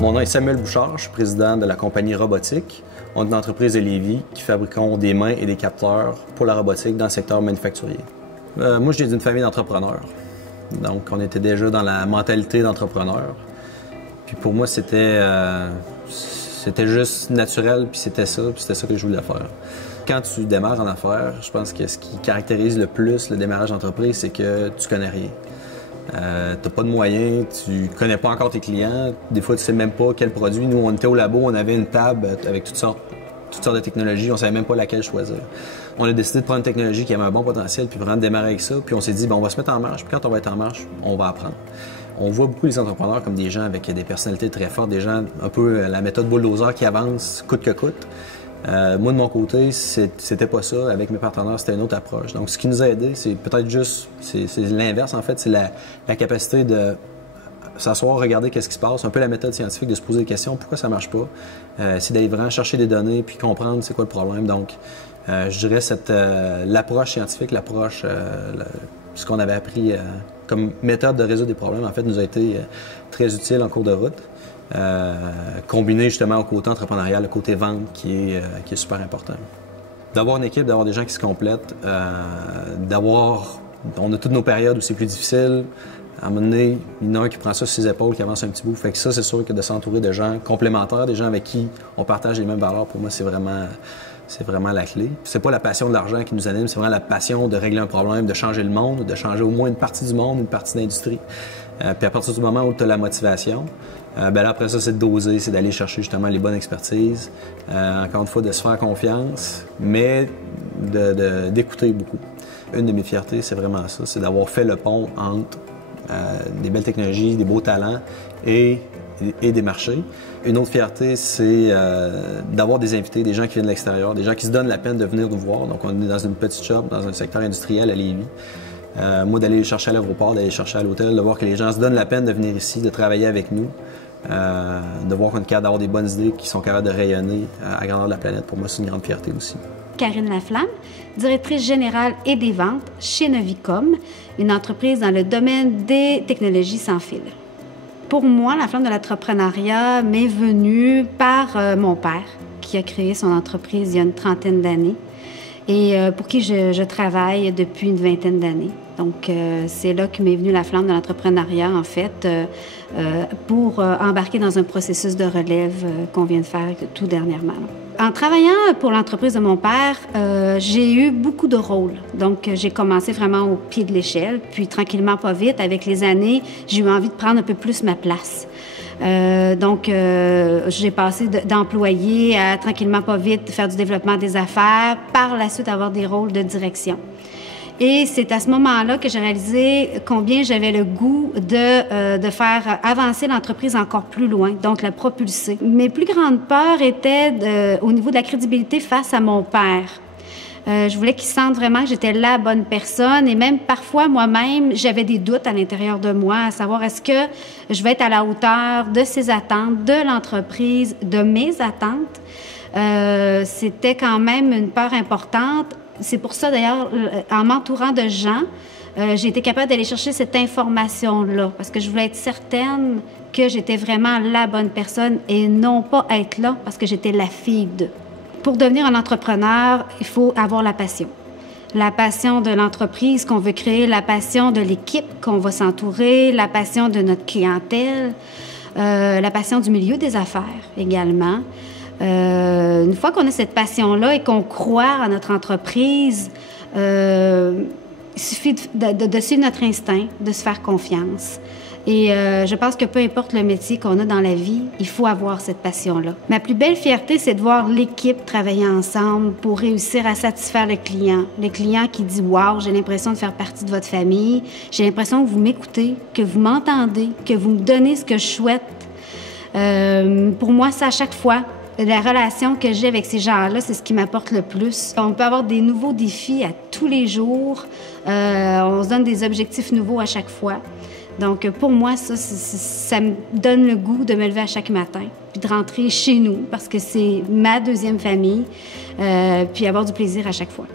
Mon nom est Samuel Bouchard, je suis président de la compagnie Robotique. On est une entreprise de Lévis qui fabriquons des mains et des capteurs pour la robotique dans le secteur manufacturier. Moi, je viens d'une famille d'entrepreneurs. Donc, on était déjà dans la mentalité d'entrepreneur. Puis pour moi, c'était juste naturel, puis c'était ça que je voulais faire. Quand tu démarres en affaires, je pense que ce qui caractérise le plus le démarrage d'entreprise, c'est que tu connais rien. T'as pas de moyens, tu connais pas encore tes clients, des fois tu sais même pas quel produit. Nous, on était au labo, on avait une table avec toutes sortes de technologies, on savait même pas laquelle choisir. On a décidé de prendre une technologie qui avait un bon potentiel, puis vraiment de démarrer avec ça, puis on s'est dit, bon, on va se mettre en marche, puis quand on va être en marche, on va apprendre. On voit beaucoup les entrepreneurs comme des gens avec des personnalités très fortes, des gens un peu la méthode bulldozer qui avance coûte que coûte. Moi, de mon côté, c'était pas ça. Avec mes partenaires, c'était une autre approche. Donc, ce qui nous a aidé, c'est peut-être juste, c'est l'inverse, en fait, c'est la capacité de s'asseoir, regarder qu'est-ce qui se passe, un peu la méthode scientifique, de se poser des questions, pourquoi ça marche pas, c'est d'aller vraiment chercher des données puis comprendre c'est quoi le problème. Donc, je dirais l'approche scientifique, ce qu'on avait appris comme méthode de résoudre des problèmes, en fait, nous a été très utile en cours de route. Combiné justement au côté entrepreneurial, le côté vente qui est super important. D'avoir une équipe, d'avoir des gens qui se complètent, on a toutes nos périodes où c'est plus difficile. À un moment donné, il y en a un qui prend ça sur ses épaules, qui avance un petit bout. Fait que ça, c'est sûr que de s'entourer de gens complémentaires, des gens avec qui on partage les mêmes valeurs, pour moi, c'est vraiment la clé. C'est pas la passion de l'argent qui nous anime, c'est vraiment la passion de régler un problème, de changer le monde, de changer au moins une partie du monde, une partie de l'industrie. Puis à partir du moment où tu as la motivation, là, après ça, c'est de doser, c'est d'aller chercher justement les bonnes expertises. Encore une fois, de se faire confiance, mais d'écouter beaucoup. Une de mes fiertés, c'est vraiment ça, c'est d'avoir fait le pont entre des belles technologies, des beaux talents et des marchés. Une autre fierté, c'est d'avoir des invités, des gens qui viennent de l'extérieur, des gens qui se donnent la peine de venir nous voir. Donc, on est dans une petite shop, dans un secteur industriel à Lévis. Moi, d'aller les chercher à l'aéroport, d'aller les chercher à l'hôtel, de voir que les gens se donnent la peine de venir ici, de travailler avec nous, de voir qu'on est capable d'avoir des bonnes idées qui sont capables de rayonner à grandeur de la planète. Pour moi, c'est une grande fierté aussi. Karine Laflamme, directrice générale et des ventes chez Novicom, une entreprise dans le domaine des technologies sans fil. Pour moi, la flamme de l'entrepreneuriat m'est venue par mon père, qui a créé son entreprise il y a une trentaine d'années et pour qui je travaille depuis une vingtaine d'années. Donc, c'est là que m'est venue la flamme de l'entrepreneuriat, en fait, pour embarquer dans un processus de relève qu'on vient de faire tout dernièrement. En travaillant pour l'entreprise de mon père, j'ai eu beaucoup de rôles. Donc, j'ai commencé vraiment au pied de l'échelle, puis tranquillement, pas vite, avec les années, j'ai eu envie de prendre un peu plus ma place. J'ai passé d'employé à tranquillement, pas vite, faire du développement des affaires, par la suite avoir des rôles de direction. Et c'est à ce moment-là que j'ai réalisé combien j'avais le goût de faire avancer l'entreprise encore plus loin, donc la propulser. Mes plus grandes peurs étaient au niveau de la crédibilité face à mon père. Je voulais qu'il sente vraiment que j'étais la bonne personne et même parfois moi-même, j'avais des doutes à l'intérieur de moi à savoir est-ce que je vais être à la hauteur de ses attentes, de l'entreprise, de mes attentes. C'était quand même une peur importante. C'est pour ça, d'ailleurs, en m'entourant de gens, j'ai été capable d'aller chercher cette information-là parce que je voulais être certaine que j'étais vraiment la bonne personne et non pas être là parce que j'étais la fille d'eux. Pour devenir un entrepreneur, il faut avoir la passion. La passion de l'entreprise qu'on veut créer, la passion de l'équipe qu'on va s'entourer, la passion de notre clientèle, la passion du milieu des affaires également. Une fois qu'on a cette passion-là et qu'on croit à notre entreprise, il suffit de suivre notre instinct, de se faire confiance. Et je pense que peu importe le métier qu'on a dans la vie, il faut avoir cette passion-là. Ma plus belle fierté, c'est de voir l'équipe travailler ensemble pour réussir à satisfaire le client. Le client qui dit « Wow, j'ai l'impression de faire partie de votre famille. J'ai l'impression que vous m'écoutez, que vous m'entendez, que vous me donnez ce que je souhaite. » Pour moi, ça, à chaque fois, la relation que j'ai avec ces gens-là, c'est ce qui m'apporte le plus. On peut avoir des nouveaux défis à tous les jours. On se donne des objectifs nouveaux à chaque fois. Donc, pour moi, ça me donne le goût de me lever à chaque matin puis de rentrer chez nous parce que c'est ma deuxième famille puis avoir du plaisir à chaque fois.